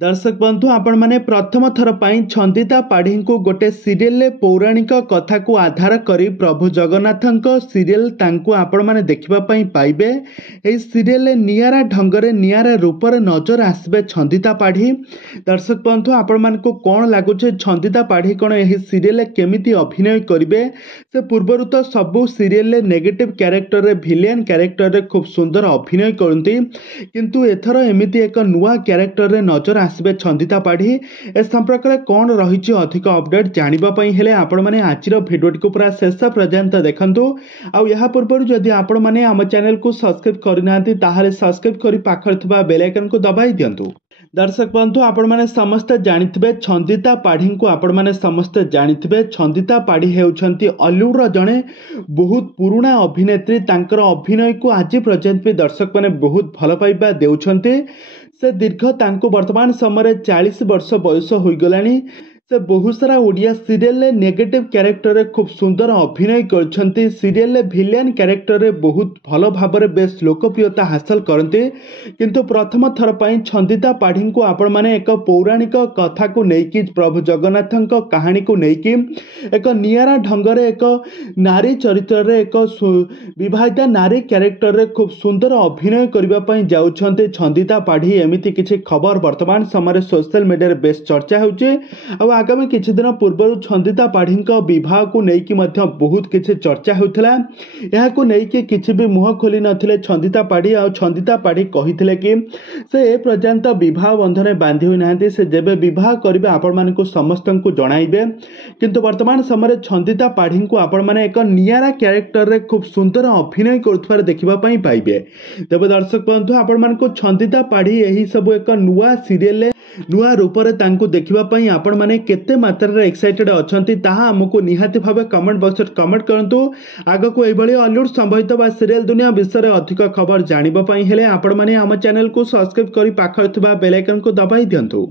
दर्शक बंधु आपण मैंने प्रथम थर पर छंदिता पाढ़ी को गोटे सीरियल पौराणिक कथा को आधार करी प्रभु जगन्नाथ सीरियल आपण मैंने देखापी पाइबे। यह सीरियल नियारा ढंगरे नियारा रूपर नजर आसबे छंदिता पाढ़ी। दर्शक बंधु आपण मान को कौन लगुच छंदिता पाढ़ी कौन यह सीरियल केमिति अभिनय करेंगे। से पूर्वर तो सबू सीरियल नेगेटिव कैरेक्टर रे विलेन कैरेक्टर रे खूब सुंदर अभिनय करती, किंतु एथर एमिति एक नुआ कैरेक्टर रे नजर आसबे छंदिता पाढ़ी। ए संपर्क में कौन रही अधिक अपडेट जानापी हेले आपण मैंने आज भिडियोटी को पूरा शेष पर्यंत देखंतु। आउ या पूर्व जदि आपण मैंने आम चैनल को सब्सक्राइब करना ताहले सब्सक्राइब कर पाखर थिबा बेल आइकन को दबाई दियंतु। दर्शक बंधु आपण मैंने समस्ते जानिथिबे छंदिता पाढ़ी को आपण मैंने समस्ते जानिथिबे। छंदिता पाढ़ी हेउछंती ऑलीवुड जड़े बहुत पुराना अभिनेत्री। तांकर अभिनय को आज पर्यंत भी दर्शक मैंने बहुत भल पाइबा देउछंती। से दीर्घ तांको वर्तमान समय 40 वर्ष बयस हो गलानी। से बहुत सारा ओडिया सीरियल नेगेटिव कैरेक्टर रे खूब सुंदर अभिनय करछंती। सीरियल विलेन कैरेक्टर रे बहुत भल भाव में बेस लोकप्रियता हासिल करते, किंतु प्रथम थर पर छंदिता पाढ़ी को आपण माने एक पौराणिक कथा को लेकी प्रभु जगन्नाथ कहानी को लेकी एक नियारा ढंगरे एक नारी चरित्र रे एक विवाहिता नारी कैरेक्टर रे खूब सुंदर अभिनय करने जाउछंती छंदिता पाढ़ी। एमिति किछि खबर वर्तमान समय सोशल मीडिया रे बेस चर्चा होउचे। आगामी किछि दिन पूर्व छंदिता पाढ़ी विवाह को लेकिन बहुत किछि चर्चा होता। यह को लेकिन किछि भी मुह खोली नथिले छंदिता पाढ़ी। आ छंदिता पाढ़ी कहिथिले कि से ए पर्यंत विवाह बंधन बांधी होई नाहंती। से जेबे विवाह करिवे आपण मानकु समस्त को जणाइबे, किंतु वर्तमान समय छंदिता पाढ़ी को आपण माने एक नियारा कैरेक्टर रे खूब सुंदर अभिनय करथुवार देखिबा पई पाइबे। तबे दर्शक बंधु आपण मानकु छंदिता पाढ़ी एही सब एक नुआ सीरियल नुआ रूपरे तांको देखिबा पई आपण माने केते मात्रा रे एक्साइटेड अछंती ताहा हमको निहाती भाबे कमेंट बॉक्स रे कमेंट करंतु। आगो को एभली हॉलीवुड संबंधित बा सीरियल दुनिया विषय रे अधिक खबर जानिबा पई हेले आपण माने हम चैनल को सब्सक्राइब करी पाखर थिबा बेल आइकन को दबाई दियंतु।